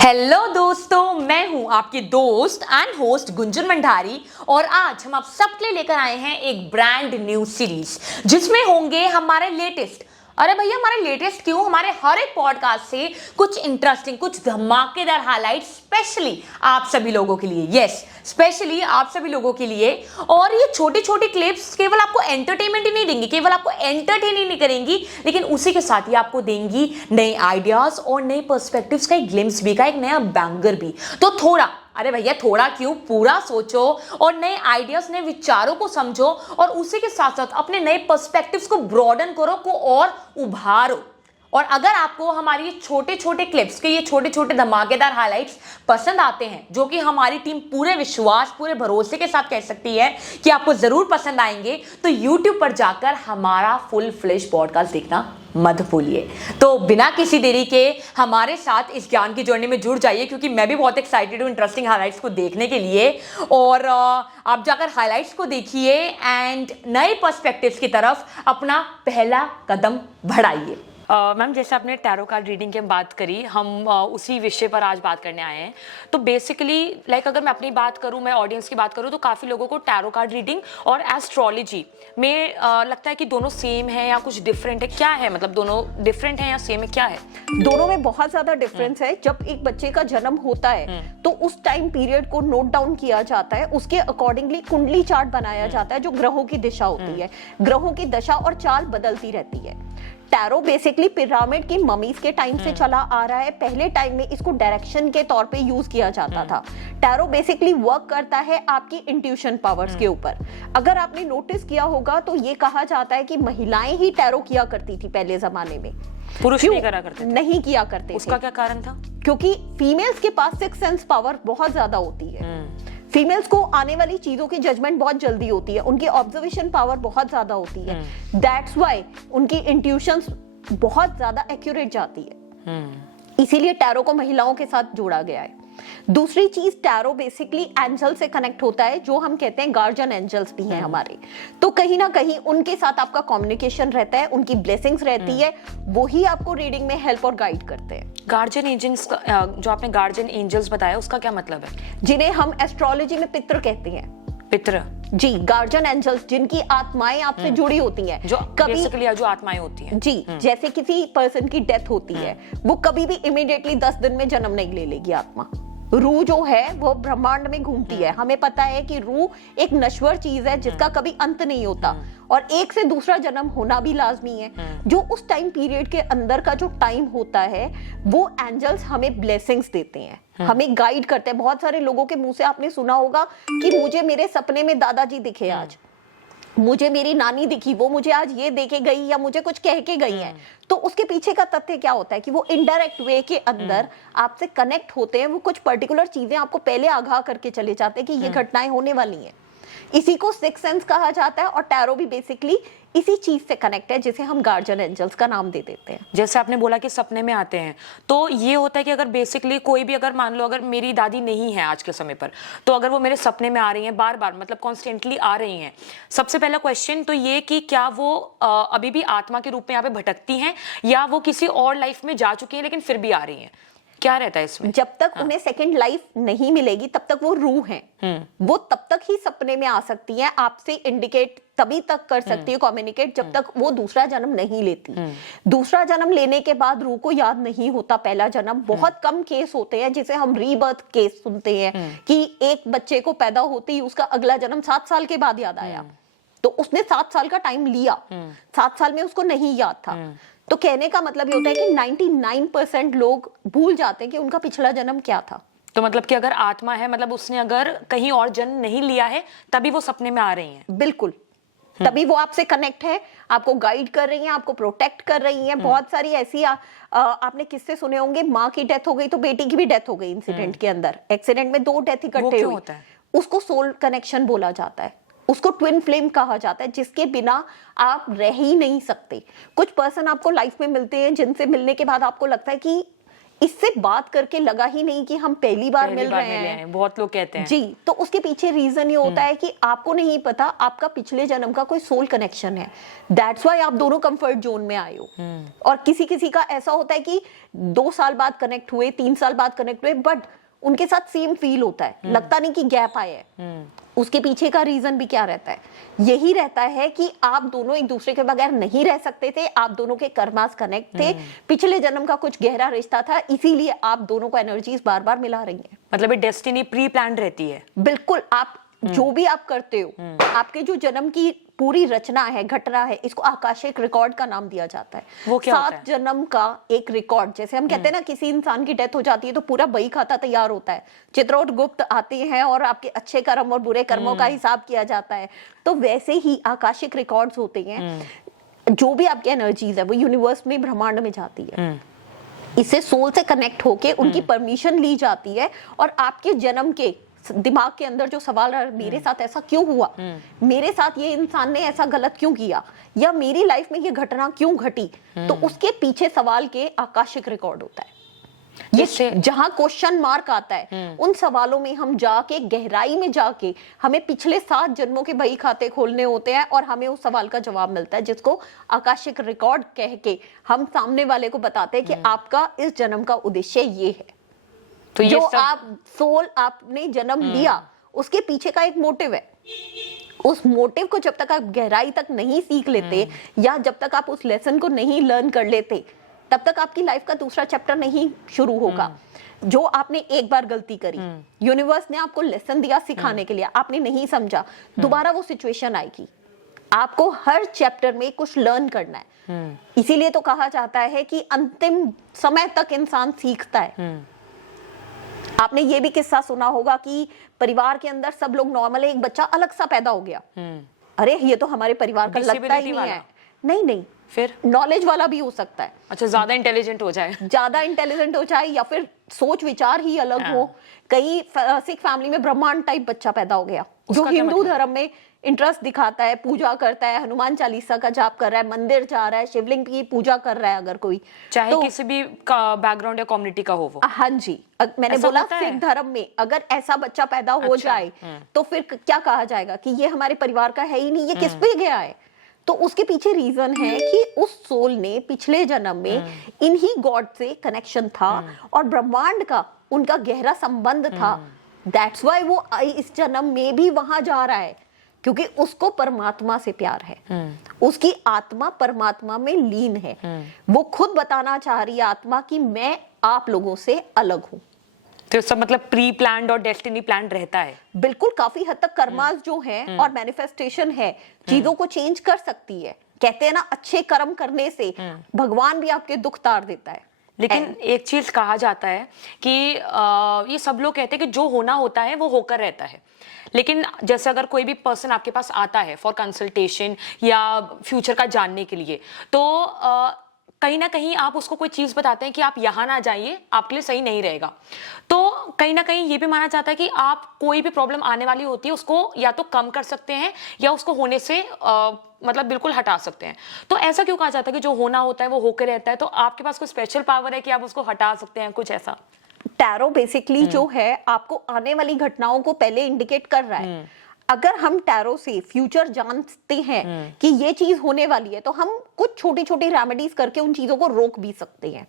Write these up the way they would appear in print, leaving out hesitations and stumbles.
Hello दोस्तों, मैं हूं आपकी दोस्त एंड होस्ट गुंजन मंडारी और आज हम आप सबके लिए लेकर आए हैं एक ब्रांड न्यू सीरीज जिसमें होंगे हमारे लेटेस्ट। अरे भैया, हमारे लेटेस्ट क्यों, हमारे हर एक पॉडकास्ट से कुछ इंटरेस्टिंग, कुछ धमाकेदार हाइलाइट स्पेशली आप सभी लोगों के लिए। यस, स्पेशली आप सभी लोगों के लिए। और ये छोटी छोटी क्लिप्स केवल आपको एंटरटेनमेंट ही नहीं देंगी, केवल आपको एंटरटेन ही नहीं करेंगी, लेकिन उसी के साथ ही आपको देंगी नए आइडियाज और नए पर्सपेक्टिव्स का एक ग्लिम्स भी, का एक नया बैंगर भी। तो थोड़ा, अरे भैया थोड़ा क्यों, पूरा सोचो और नए आइडियाज, नए विचारों को समझो और उसी के साथ साथ अपने नए पर्सपेक्टिव्स को ब्रॉडन करो, को और उभारो। और अगर आपको हमारी ये छोटे छोटे क्लिप्स के ये छोटे छोटे धमाकेदार हाइलाइट्स पसंद आते हैं, जो कि हमारी टीम पूरे विश्वास, पूरे भरोसे के साथ कह सकती है कि आपको जरूर पसंद आएंगे, तो YouTube पर जाकर हमारा फुल फ्लेश पॉडकास्ट देखना मत भूलिए। तो बिना किसी देरी के हमारे साथ इस ज्ञान की जर्नी में जुड़ जाइए, क्योंकि मैं भी बहुत एक्साइटेड हूँ इंटरेस्टिंग हाइलाइट्स को देखने के लिए। और आप जाकर हाइलाइट्स को देखिए एंड नए पर्सपेक्टिव्स की तरफ अपना पहला कदम बढ़ाइए। मैम, जैसे आपने टैरो कार्ड रीडिंग की बात करी, हम उसी विषय पर आज बात करने आए हैं। तो बेसिकली अगर मैं अपनी बात करूं, मैं ऑडियंस की बात करूं, तो काफ़ी लोगों को टैरो कार्ड रीडिंग और एस्ट्रोलॉजी में लगता है कि दोनों सेम है या कुछ डिफरेंट है। क्या है, मतलब दोनों डिफरेंट है या सेम है, क्या है? दोनों में बहुत ज्यादा डिफरेंस है। जब एक बच्चे का जन्म होता है तो उस टाइम पीरियड को नोट डाउन किया जाता है, उसके अकॉर्डिंगली कुंडली चार्ट बनाया जाता है, जो ग्रहों की दिशा होती है। ग्रहों की दशा और चाल बदलती रहती है। टैरो बेसिकली पिरामिड की ममीज के टाइम से चला आ रहा है। पहले टाइम में इसको डायरेक्शन के तौर पे यूज किया जाता था। टैरो बेसिकली वर्क करता है आपकी इंट्यूशन पावर्स के ऊपर। अगर आपने नोटिस किया होगा तो ये कहा जाता है कि महिलाएं ही टैरो किया करती थी पहले जमाने में, पुरुष नहीं करा करते थे? नहीं किया करते। उसका क्या कारण था? क्योंकि फीमेल्स के पास सिक्स सेंस पावर बहुत ज्यादा होती है। फीमेल्स को आने वाली चीजों की जजमेंट बहुत जल्दी होती है, उनकी ऑब्जर्वेशन पावर बहुत ज्यादा होती है। दैट्स व्हाई उनकी इंट्यूशंस बहुत ज्यादा एक्यूरेट जाती है। इसीलिए टैरो को महिलाओं के साथ जोड़ा गया है। दूसरी चीज, टैरो बेसिकली एंजल से कनेक्ट होता है, जो हम कहते हैं गार्जियन एंजल्स भी हैं हमारे। तो कहीं ना कहीं उनके साथ आपका कम्युनिकेशन रहता है, उनकी ब्लेसिंग्स रहती है, वो ही आपको रीडिंग में हेल्प और गाइड करते हैं। गार्जियन एंजल्स, जो आपने गार्जियन एंजल्स बताया, उसका क्या मतलब है? जिन्हें हम एस्ट्रोलॉजी में पितृ कहते हैं। पितृ? जी, गार्जियन एंजल्स, जिनकी आत्माएं आपसे जुड़ी होती हैं, जो कभी जो आत्माएं होती हैं। जी, जैसे किसी पर्सन की डेथ होती है, वो कभी भी इमीडिएटली 10 दिन में जन्म नहीं ले लेगी आत्मा। रूह जो है वो ब्रह्मांड में घूमती है। हमें पता है कि रूह एक नश्वर चीज है जिसका कभी अंत नहीं होता, और एक से दूसरा जन्म होना भी लाजमी है। जो उस टाइम पीरियड के अंदर का जो टाइम होता है, वो एंजल्स हमें ब्लेसिंग्स देते हैं, हमें गाइड करते हैं। बहुत सारे लोगों के मुंह से आपने सुना होगा कि मुझे मेरे सपने में दादाजी दिखे, आज मुझे मेरी नानी दिखी, वो मुझे आज ये दे के गई या मुझे कुछ कह के गई है। तो उसके पीछे का तथ्य क्या होता है कि वो इनडायरेक्ट वे के अंदर आपसे कनेक्ट होते हैं। वो कुछ पर्टिकुलर चीजें आपको पहले आगाह करके चले जाते हैं कि ये घटनाएं होने वाली हैं। इसी को सिक्स सेंस कहा जाता है, और टैरो भी बेसिकली इसी चीज से कनेक्ट है, जिसे हम गार्जियन एंजल्स का नाम दे देते हैं। जैसे आपने बोला कि सपने में आते हैं, तो ये होता है कि अगर बेसिकली कोई भी, अगर मान लो अगर मेरी दादी नहीं है आज के समय पर, तो अगर वो मेरे सपने में आ रही हैं बार बार, मतलब कॉन्स्टेंटली आ रही हैं, सबसे पहला क्वेश्चन तो ये कि क्या वो अभी भी आत्मा के रूप में यहाँ पे भटकती हैं, या वो किसी और लाइफ में जा चुकी हैं लेकिन फिर भी आ रही हैं? क्या रहता है इसमें? जब तक उन्हें सेकंड लाइफ नहीं मिलेगी तब तक वो रूह हैं। वो तब तक ही सपने में आ सकती हैं, आपसे इंडिकेट तभी तक कर सकती है, कम्युनिकेट, जब तक वो दूसरा जन्म नहीं लेती। दूसरा जन्म लेने के बाद रूह को याद नहीं होता पहला जन्म। बहुत कम केस होते हैं जिसे हम रीबर्थ केस सुनते हैं, कि एक बच्चे को पैदा होते ही उसका अगला जन्म 7 साल के बाद याद आया। तो उसने 7 साल का टाइम लिया, 7 साल में उसको नहीं याद था। तो कहने का मतलब ये होता है कि 99% लोग भूल जाते हैं कि उनका पिछला जन्म क्या था। तो मतलब कि अगर आत्मा है, मतलब उसने अगर कहीं और जन्म नहीं लिया है, तभी वो सपने में आ रही हैं। बिल्कुल, तभी वो आपसे कनेक्ट है, आपको गाइड कर रही हैं, आपको प्रोटेक्ट कर रही हैं। बहुत सारी ऐसी आपने किस्से सुने होंगे, माँ की डेथ हो गई तो बेटी की भी डेथ हो गई इंसिडेंट के अंदर। एक्सीडेंट में 2 डेथ इकट्ठे हुई। उसको सोल कनेक्शन बोला जाता है, उसको ट्विन फ्लेम कहा जाता है, जिसके बिना आप रह ही नहीं सकते। कुछ पर्सन आपको लाइफ में मिलते हैं जिनसे मिलने के बाद आपको लगता है कि इससे बात करके लगा ही नहीं कि हम पहली बार मिल रहे हैं। बहुत लोग कहते हैं जी, तो उसके पीछे रीजन ये होता है कि आपको नहीं पता आपका पिछले जन्म का कोई सोल कनेक्शन है। दैट्स वाई आप दोनों कंफर्ट जोन में आए हो। और किसी किसी का ऐसा होता है कि 2 साल बाद कनेक्ट हुए, 3 साल बाद कनेक्ट हुए, बट उनके साथ सेम फील होता है, लगता नहीं कि गैप आया है। उसके पीछे का रीजन भी क्या रहता है? यही रहता है कि आप दोनों एक दूसरे के बगैर नहीं रह सकते थे, आप दोनों के कर्मास कनेक्ट थे, पिछले जन्म का कुछ गहरा रिश्ता था, इसीलिए आप दोनों को एनर्जीज बार बार मिला रही हैं। मतलब ये डेस्टिनी प्री प्लान रहती है। बिल्कुल, आप जो भी आप करते हो, आपके जो जन्म की पूरी रचना है, घटना है, इसको आकाशिक रिकॉर्ड का नाम दिया जाता है। वो क्या होता है? 7 जन्म का एक रिकॉर्ड। जैसे हम कहते हैं ना, किसी इंसान की डेथ हो जाती है तो पूरा बही खाता तैयार होता है, चित्रगुप्त आते हैं और आपके अच्छे कर्म और बुरे कर्मों का हिसाब किया जाता है। तो वैसे ही आकाशिक रिकॉर्ड्स होते हैं। जो भी आपकी एनर्जीज है वो यूनिवर्स में, ब्रह्मांड में जाती है। इससे सोल से कनेक्ट होके उनकी परमिशन ली जाती है और आपके जन्म के दिमाग के अंदर जो सवाल है, मेरे साथ ऐसा क्यों हुआ, मेरे साथ ये इंसान ने ऐसा गलत क्यों किया, या मेरी लाइफ में ये घटना क्यों घटी, तो उसके पीछे सवाल के आकाशिक रिकॉर्ड होता है। ये जहां क्वेश्चन मार्क आता है, उन सवालों में हम जाके गहराई में जाके हमें पिछले 7 जन्मों के बही खाते खोलने होते हैं और हमें उस सवाल का जवाब मिलता है, जिसको आकाशिक रिकॉर्ड कह के हम सामने वाले को बताते हैं कि आपका इस जन्म का उद्देश्य ये है। तो जो आप सोल आपने जन्म लिया, उसके पीछे का एक मोटिव है। उस मोटिव को जब तक आप गहराई तक नहीं सीख लेते, या जब तक आप उस लेसन को नहीं लर्न कर लेते, तब तक आपकी लाइफ का दूसरा चैप्टर नहीं शुरू होगा। जो आपने एक बार गलती करी, यूनिवर्स ने आपको लेसन दिया सिखाने के लिए, आपने नहीं समझा, दोबारा वो सिचुएशन आएगी। आपको हर चैप्टर में कुछ लर्न करना है। इसीलिए तो कहा जाता है कि अंतिम समय तक इंसान सीखता है। आपने ये भी किस्सा सुना होगा कि परिवार के अंदर सब लोग नॉर्मल है, एक बच्चा अलग सा पैदा हो गया। अरे ये तो हमारे परिवार का लगता ही नहीं है। नहीं, फिर नॉलेज वाला भी हो सकता है। अच्छा, ज्यादा इंटेलिजेंट हो जाए या फिर सोच विचार ही अलग हो। कई सिख फैमिली में ब्रह्मांड टाइप बच्चा पैदा हो गया, जो हिंदू धर्म में इंटरेस्ट दिखाता है, पूजा करता है, हनुमान चालीसा का जाप कर रहा है, मंदिर जा रहा है, शिवलिंग की पूजा कर रहा है, अगर कोई चाहे तो किसी भी बैकग्राउंड या कम्युनिटी का हो वो। हाँ जी, मैंने बोला सिख धर्म में अगर ऐसा बच्चा पैदा हो जाए तो फिर क्या कहा जाएगा कि ये हमारे परिवार का है ही नहीं, ये किस पे गया है। तो उसके पीछे रीजन है कि उस सोल ने पिछले जन्म में इन्हीं गॉड से कनेक्शन था और ब्रह्मांड का उनका गहरा संबंध था। दैट्स वाई वो इस जन्म में भी वहां जा रहा है, क्योंकि उसको परमात्मा से प्यार है। उसकी आत्मा परमात्मा में लीन है। वो खुद बताना चाह रही है आत्मा कि मैं आप लोगों से अलग हूं। तो सब मतलब प्री प्लान्ड और डेस्टिनी प्लान्ड रहता है। बिल्कुल, काफी हद तक कर्मास जो है और मैनिफेस्टेशन है, चीजों को चेंज कर सकती है। कहते हैं ना, अच्छे कर्म करने से भगवान भी आपके दुख तार देता है। लेकिन एक चीज कहा जाता है कि ये सब लोग कहते हैं कि जो होना होता है वो होकर रहता है। लेकिन जैसे अगर कोई भी पर्सन आपके पास आता है फॉर कंसल्टेशन या फ्यूचर का जानने के लिए, तो कहीं ना कहीं आप उसको कोई चीज बताते हैं कि आप यहाँ ना जाइए, आपके लिए सही नहीं रहेगा। तो कहीं ना कहीं ये भी माना जाता है कि आप कोई भी प्रॉब्लम आने वाली होती है उसको या तो कम कर सकते हैं या उसको होने से मतलब बिल्कुल हटा सकते हैं। तो ऐसा क्यों कहा जाता है कि जो होना होता है वो होकर रहता है? तो आपके पास कोई स्पेशल पावर है कि आप उसको हटा सकते हैं, कुछ ऐसा? टैरो बेसिकली जो है आपको आने वाली घटनाओं को पहले इंडिकेट कर रहा है। अगर हम टैरो से फ्यूचर जानते हैं कि ये चीज होने वाली है, तो हम कुछ छोटी छोटी रेमेडीज करके उन चीजों को रोक भी सकते हैं।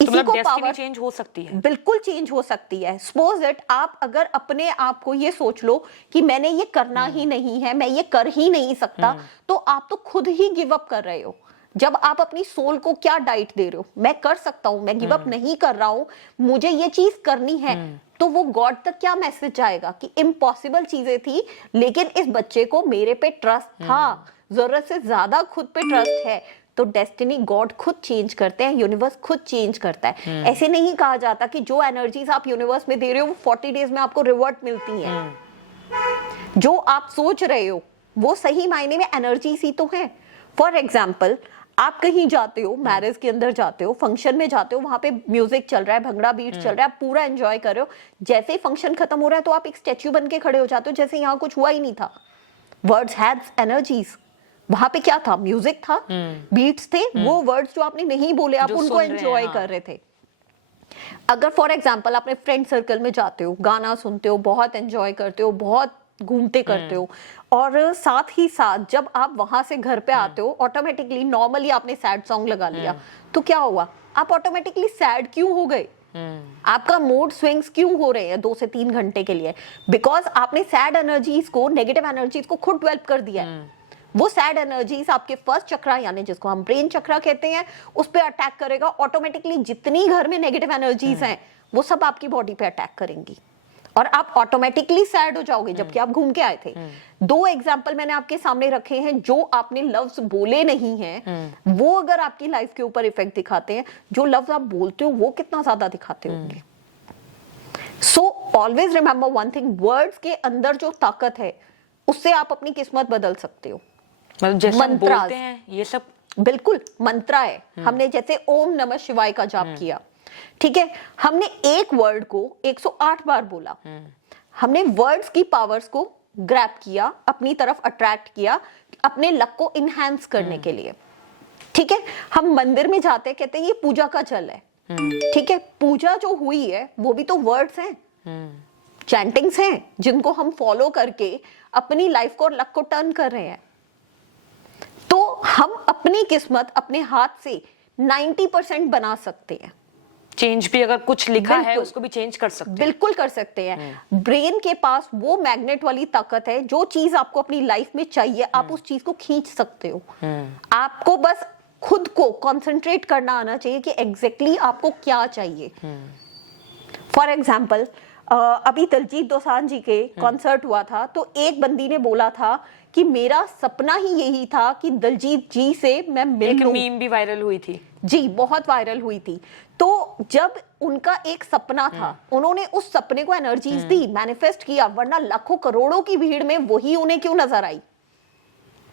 इसी को पावर चेंज हो सकती है। बिल्कुल चेंज हो सकती है। सपोज इट, आप अगर अपने आप को ये सोच लो कि मैंने ये करना ही नहीं है, मैं ये कर ही नहीं सकता, तो आप तो खुद ही गिव अप कर रहे हो। जब आप अपनी सोल को क्या डाइट दे रहे हो, मैं कर सकता हूं, मैं गिव अप नहीं कर रहा हूं, मुझे ये चीज करनी है, तो वो गॉड तक क्या मैसेज जाएगा कि इम्पॉसिबल चीजें थी, लेकिन इस बच्चे को मेरे पे ट्रस्ट था, जरूरत से ज्यादा खुद पे ट्रस्ट है। तो डेस्टिनी गॉड खुद चेंज करते हैं, यूनिवर्स खुद चेंज करता है। ऐसे नहीं कहा जाता कि जो एनर्जीज आप यूनिवर्स में दे रहे हो वो 40 डेज में आपको रिवर्ट मिलती हैं। जो आप सोच रहे हो वो सही मायने में एनर्जीज ही तो है। फॉर एग्जाम्पल, आप कहीं जाते हो, मैरिज के अंदर जाते हो, फंक्शन में जाते हो, वहां पे म्यूजिक चल रहा है, भंगड़ा बीट चल रहा है, आप पूरा एंजॉय कर रहे हो। जैसे ही फंक्शन खत्म हो रहा है तो आप एक स्टैच्यू बन के खड़े हो जाते हो, जैसे यहाँ कुछ हुआ ही नहीं था। Words has energies. वहां पे क्या था? म्यूजिक था, बीट्स थे, वो वर्ड्स जो आपने नहीं बोले, आप उनको एंजॉय कर रहे थे। अगर फॉर एग्जाम्पल अपने फ्रेंड सर्कल में जाते हो, गाना सुनते हो, बहुत एंजॉय करते हो, बहुत घूमते करते हो, और साथ ही साथ जब आप वहां से घर पे आते हो, ऑटोमेटिकली नॉर्मली आपने सैड सॉन्ग लगा लिया, तो क्या हुआ, आप ऑटोमेटिकली सैड क्यों हो गए? आपका मूड स्विंग्स क्यों हो रहे हैं 2 से 3 घंटे के लिए? बिकॉज आपने सैड एनर्जीज को, नेगेटिव एनर्जीज को खुद डेवलप कर दिया है। वो सैड एनर्जीज आपके फर्स्ट चक्रा, यानी जिसको हम ब्रेन चक्रा कहते हैं, उस पे अटैक करेगा। ऑटोमेटिकली जितनी घर में नेगेटिव एनर्जीज हैं वो सब आपकी बॉडी पे अटैक करेंगी और आप ऑटोमेटिकली सैड हो जाओगे, जबकि आप घूम के आए थे। 2 एग्जाम्पल मैंने आपके सामने रखे हैं, जो आपने लफ्ज बोले नहीं हैं वो अगर आपकी लाइफ के ऊपर इफेक्ट दिखाते हैं, जो लफ्ज आप बोलते हो वो कितना ज्यादा दिखाते होंगे। So always remember one thing, words के अंदर जो ताकत है उससे आप अपनी किस्मत बदल सकते हो। मतलब जैसे हम बोलते हैं ये सब बिल्कुल मंत्रा है। हमने जैसे ओम नमः शिवाय का जाप किया, ठीक है, हमने एक वर्ड को 108 बार बोला, हमने वर्ड्स की पावर्स को ग्रैब किया, अपनी तरफ अट्रैक्ट किया, अपने लक को इनहैंस करने के लिए, ठीक है। हम मंदिर में जाते कहते हैं ये पूजा का जल है, ठीक है, पूजा जो हुई है वो भी तो वर्ड्स हैं, चैंटिंग्स हैं, जिनको हम फॉलो करके अपनी लाइफ को और लक को टर्न कर रहे हैं। तो हम अपनी किस्मत अपने हाथ से 90% बना सकते हैं। चेंज भी अगर कुछ लिखा है उसको भी चेंज कर सकते हैं। बिल्कुल कर सकते हैं। ब्रेन के पास वो मैग्नेट वाली ताकत है, जो चीज आपको अपनी लाइफ में चाहिए आप उस चीज को खींच सकते हो। आपको बस खुद को कंसंट्रेट करना आना चाहिए कि एग्जैक्टली आपको क्या चाहिए। फॉर एग्जाम्पल अभी दिलजीत दोसांझ जी के कॉन्सर्ट हुआ था, तो एक बंदी ने बोला था कि मेरा सपना ही यही था कि दिलजीत जी से मैं मिल लूं। मीम भी वायरल हुई थी जी, बहुत वायरल हुई थी। तो जब उनका एक सपना था, उन्होंने उस सपने को एनर्जीज दी, मैनिफेस्ट किया, वरना लाखों करोड़ों की भीड़ में वही उन्हें क्यों नजर आई?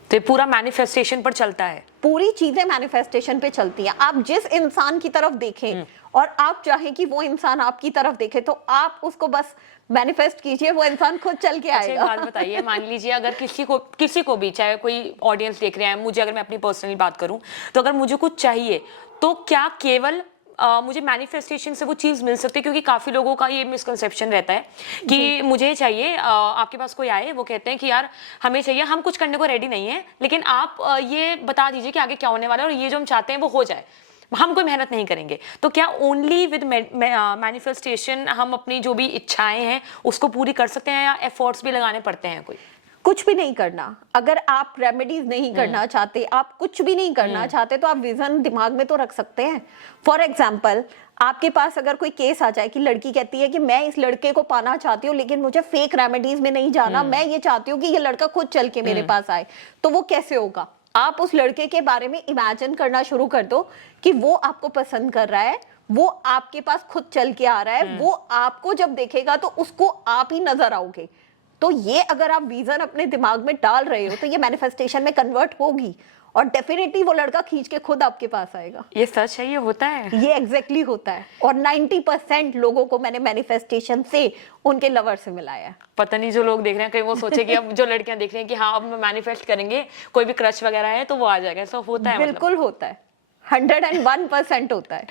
तो पूरा मैनिफेस्टेशन पर चलता है, पूरी चीजें मैनिफेस्टेशन पे चलती हैं। आप जिस इंसान की तरफ देखें और आप चाहें कि वो इंसान आपकी तरफ देखे, तो आप उसको बस मैनिफेस्ट कीजिए, वो इंसान खुद चल के आएगा। अच्छा, बात बताइए, मान लीजिए अगर किसी को भी, चाहे कोई ऑडियंस देख रहे हैं, मुझे, अगर मैं अपनी पर्सनल बात करूं, तो अगर मुझे कुछ चाहिए तो क्या केवल मुझे मैनिफेस्टेशन से वो चीज मिल सकती है? क्योंकि काफी लोगों का ये मिसकंसेप्शन रहता है कि मुझे चाहिए, आपके पास कोई आए, वो कहते हैं कि यार हमें चाहिए, हम कुछ करने को रेडी नहीं है, लेकिन आप ये बता दीजिए कि आगे क्या होने वाला है और ये जो हम चाहते हैं वो हो जाए, हम कोई मेहनत नहीं करेंगे। तो क्या ओनली विद मैनिफेस्टेशन हम अपनी जो भी इच्छाएं हैं उसको पूरी कर सकते हैं, या एफर्ट्स भी लगाने पड़ते हैं? कोई कुछ भी नहीं करना। अगर आप रेमेडीज नहीं करना चाहते, आप कुछ भी नहीं करना चाहते, तो आप विजन दिमाग में तो रख सकते हैं। फॉर एग्जाम्पल, आपके पास अगर कोई केस आ जाए कि लड़की कहती है कि मैं इस लड़के को पाना चाहती हूँ, लेकिन मुझे फेक रेमेडीज में नहीं जाना, मैं ये चाहती हूँ कि ये लड़का खुद चल के मेरे पास आए, तो वो कैसे होगा? आप उस लड़के के बारे में इमेजिन करना शुरू कर दो कि वो आपको पसंद कर रहा है, वो आपके पास खुद चल के आ रहा है, वो आपको जब देखेगा तो उसको आप ही नजर आओगे। तो ये अगर आप विजन अपने दिमाग में डाल रहे हो तो ये मैनिफेस्टेशन में कन्वर्ट होगी और डेफिनेटली वो लड़का खींच के खुद आपके पास आएगा। ये सच है, ये होता है, ये एग्जैक्टली होता है। और 90% लोगों को मैंने मैनिफेस्टेशन से उनके लवर से मिलाया है। पता नहीं जो लोग देख रहे हैं कहीं वो सोचे कि अब जो लड़कियां देख रही हैं कि हाँ अब मैनिफेस्ट करेंगे, कोई भी क्रश वगैरह है तो वो आ जाएगा, ऐसा होता है? बिल्कुल होता है, 101% होता है।